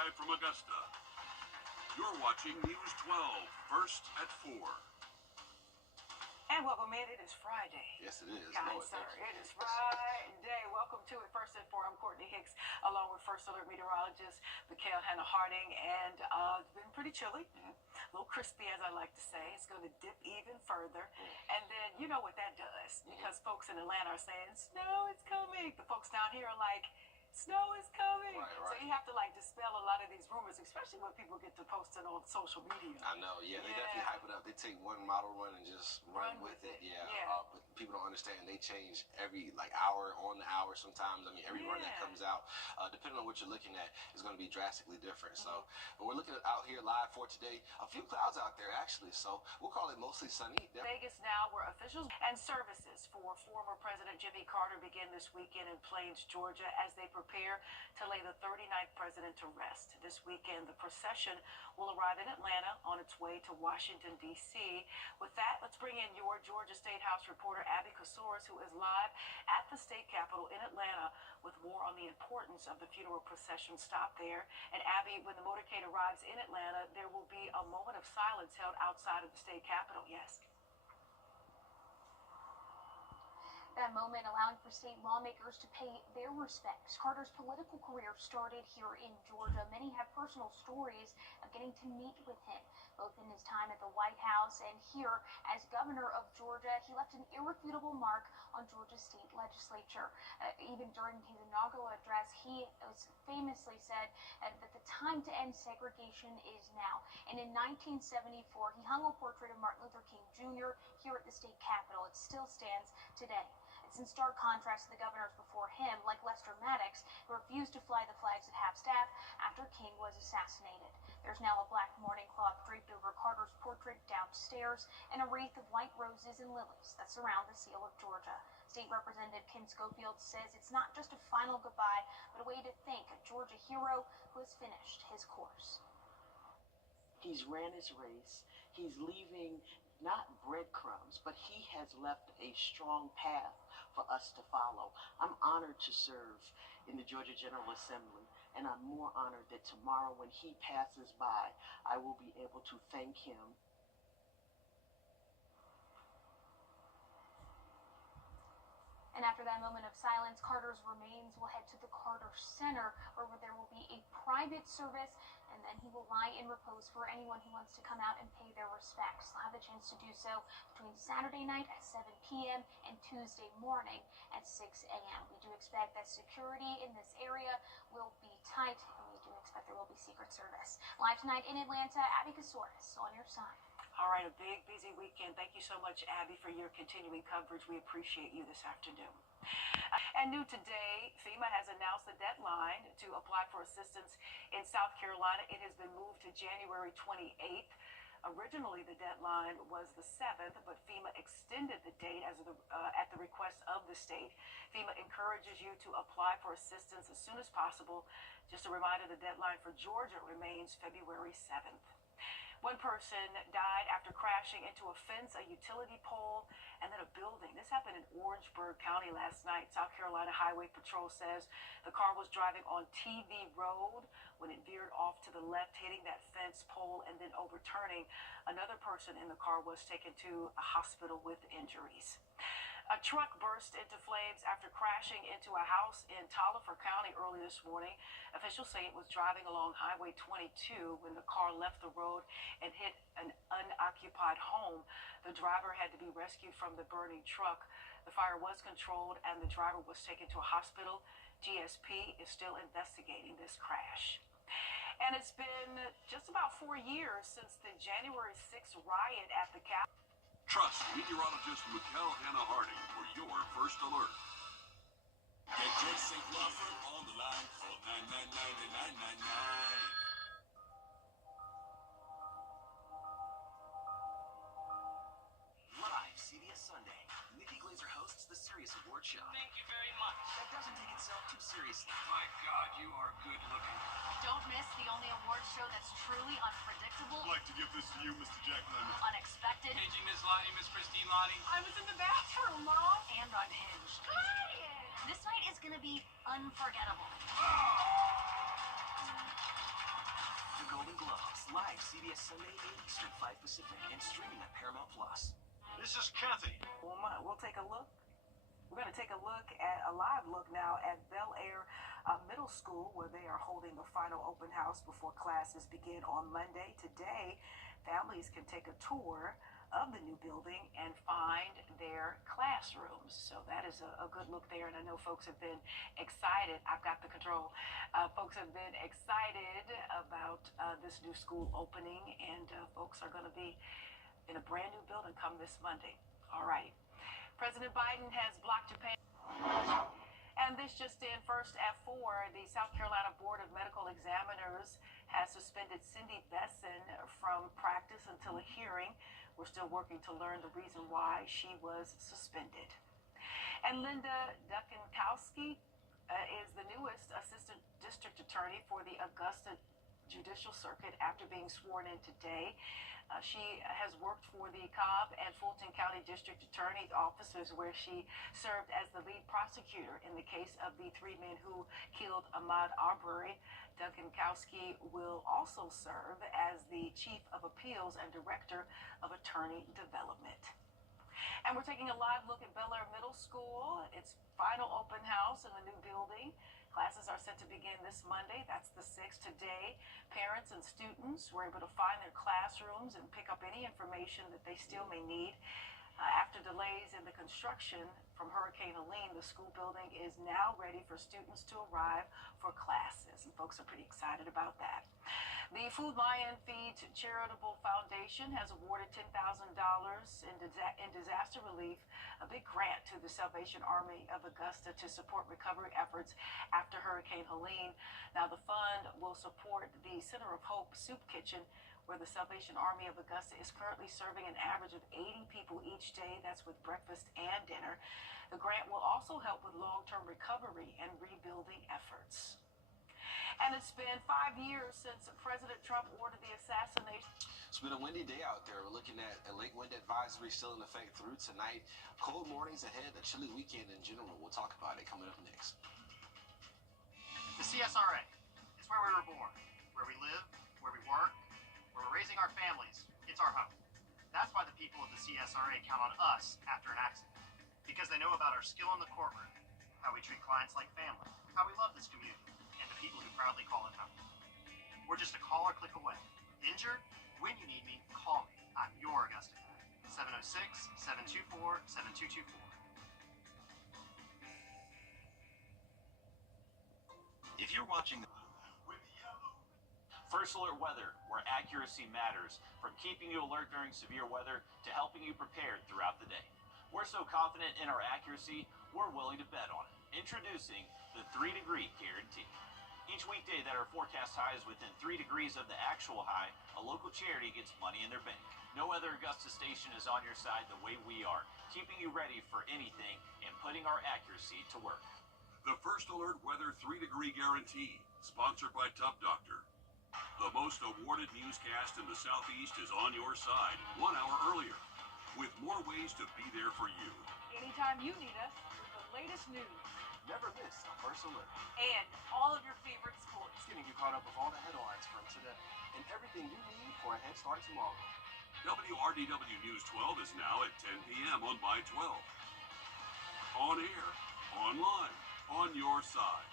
live from Augusta. You're watching News 12, first at 4. And welcome in. It is Friday. Yes, it is. Kind sir. It is Friday. Welcome to it. First at 4. I'm Courtney Hicks, along with First Alert meteorologist Mikhail Hannah Harding. And it's been pretty chilly. A little crispy, as I like to say. It's going to dip even further. And then you know what that does. Because folks in Atlanta are saying, snow is coming. The folks down here are like, snow is coming. Right. So you have to dispel a lot of these rumors, especially when people get to post it on social media. I know, they definitely hype it up. They take one model run and just run with it. But people don't understand. They change every hour on the hour sometimes. I mean, every run that comes out, depending on what you're looking at, is going to be drastically different. So we're looking out here live for today. A few clouds out there, actually. So we'll call it mostly sunny. Vegas now, where officials and services for former President Jimmy Carter begin this weekend in Plains, Georgia, as they prepare to lay the 39th president to rest. This weekend, the procession will arrive in Atlanta on its way to Washington, D.C. With that, let's bring in your Georgia State House reporter, Abby Kasouras, who is live at the state capitol in Atlanta with more on the importance of the funeral procession stop there. And Abby, when the motorcade arrives in Atlanta, there will be a moment of silence held outside of the state capitol. Yes. That moment allowing for state lawmakers to pay their respects. Carter's political career started here in Georgia. Many have personal stories of getting to meet with him, both in his time at the White House and here as governor of Georgia. He left an irrefutable mark on Georgia's state legislature. Even during his inaugural address, he famously said that the time to end segregation is now. And in 1974, he hung a portrait of Martin Luther King Jr. here at the state capitol. It still stands today. It's in stark contrast to the governors before him, like Lester Maddox, who refused to fly the flags at half-staff after King was assassinated. There's now a black mourning cloth draped over Carter's portrait downstairs and a wreath of white roses and lilies that surround the seal of Georgia. State Representative Kim Schofield says it's not just a final goodbye, but a way to thank a Georgia hero who has finished his course. He's ran his race. He's leaving not breadcrumbs, but he has left a strong path for us to follow. I'm honored to serve in the Georgia General Assembly, and I'm more honored that tomorrow when he passes by, I will be able to thank him. And after that moment of silence, Carter's remains will head to the Carter Center, where there will be a private service, and then he will lie in repose for anyone who wants to come out and pay their respects. They'll have the chance to do so between Saturday night at 7 p.m. and Tuesday morning at 6 a.m. We do expect that security in this area will be tight, and we do expect there will be Secret Service. Live tonight in Atlanta, Abby Kasouras on your side. All right, a big, busy weekend. Thank you so much, Abby, for your continuing coverage. We appreciate you this afternoon. And new today, FEMA has announced the deadline to apply for assistance in South Carolina. It has been moved to January 28th. Originally, the deadline was the 7th, but FEMA extended the date at the request of the state. FEMA encourages you to apply for assistance as soon as possible. Just a reminder, the deadline for Georgia remains February 7th. One person died after crashing into a fence, a utility pole, and then a building. This happened in Orangeburg County last night. South Carolina Highway Patrol says the car was driving on TV Road when it veered off to the left, hitting that fence pole and then overturning. Another person in the car was taken to a hospital with injuries. A truck burst into flames after crashing into a house in Taliaferro County early this morning. Officials say it was driving along Highway 22 when the car left the road and hit an unoccupied home. The driver had to be rescued from the burning truck. The fire was controlled and the driver was taken to a hospital. GSP is still investigating this crash. And it's been just about 4 years since the January 6th riot at the Capitol. Trust meteorologist Mikhail Hannah Harding for your first alert. Get your safe law firm on the line. Call 999-9999. Live CBS Sunday. Nikki Glazer hosts the Sirius Award Show. Thank you very much. That doesn't take itself too seriously. My God, you are good looking. Don't miss the only award show that's truly unpredictable, I'd like to give this to you, Mr. Jack Lemmon. unexpected, Paging Miss Lottie, Miss Christine Lottie. I was in the bathroom, Mom, and unhinged. This night is gonna be unforgettable. The Golden Globes, live CBS Sunday 8 Eastern, 5 Pacific, and streaming at Paramount Plus. This is Kathy. We'll take a look. We're going to take a live look now at Bel Air Middle School, where they are holding the final open house before classes begin on Monday. Today, families can take a tour of the new building and find their classrooms. So that is a good look there, and I know folks have been excited. I've got the control. Folks have been excited about this new school opening, and folks are going to be in a brand new building come this Monday. All right. President Biden has blocked Japan. And this just in, first at 4, the South Carolina Board of Medical Examiners has suspended Cindy Besson from practice until a hearing. We're still working to learn the reason why she was suspended. And Linda Dukankowski is the newest assistant district attorney for the Augusta Judicial Circuit after being sworn in today. She has worked for the Cobb and Fulton County District Attorney's offices, where she served as the lead prosecutor in the case of the 3 men who killed Ahmaud Arbery. Dukankowski will also serve as the Chief of Appeals and Director of Attorney Development. And we're taking a live look at Bel Air Middle School. Its final open house in the new building. Classes are set to begin this Monday. That's the 6th. Today, parents and students were able to find their classrooms and pick up any information that they still may need. After delays in the construction from Hurricane Helene, the school building is now ready for students to arrive for classes, and folks are pretty excited about that. The Food Lion Feeds Charitable Foundation has awarded $10,000 in disaster relief, a big grant to the Salvation Army of Augusta to support recovery efforts after Hurricane Helene. Now, the fund will support the Center of Hope Soup Kitchen, where the Salvation Army of Augusta is currently serving an average of 80 people each day. That's with breakfast and dinner. The grant will also help with long-term recovery and rebuilding efforts. And it's been 5 years since President Trump ordered the assassination. It's been a windy day out there. We're looking at a late wind advisory still in effect through tonight. Cold mornings ahead, a chilly weekend in general. We'll talk about it coming up next. The CSRA is where we were born, where we live, where we work, where we're raising our families. It's our home. That's why the people of the CSRA count on us after an accident. Because they know about our skill in the courtroom, how we treat clients like family, how we love this community, and the people who proudly call it home. We're just a call or click away. Injured? When you need me, call me. I'm your Augusta guy. 706-724-7224. If you're watching First Alert Weather, where accuracy matters, from keeping you alert during severe weather to helping you prepared throughout the day. We're so confident in our accuracy, we're willing to bet on it. Introducing the 3-degree guarantee. Each weekday that our forecast high is within 3 degrees of the actual high, a local charity gets money in their bank. No other Augusta station is on your side the way we are, keeping you ready for anything and putting our accuracy to work. The First Alert Weather 3-degree guarantee, sponsored by Tub Doctor. The most awarded newscast in the Southeast is on your side 1 hour earlier, with more ways to be there for you. Anytime you need us with the latest news. Never miss a First Alert. And all of your favorite sports. Getting you caught up with all the headlines from today. And everything you need for a head start tomorrow. WRDW News 12 is now at 10 p.m. on My 12. On air, online, on your side.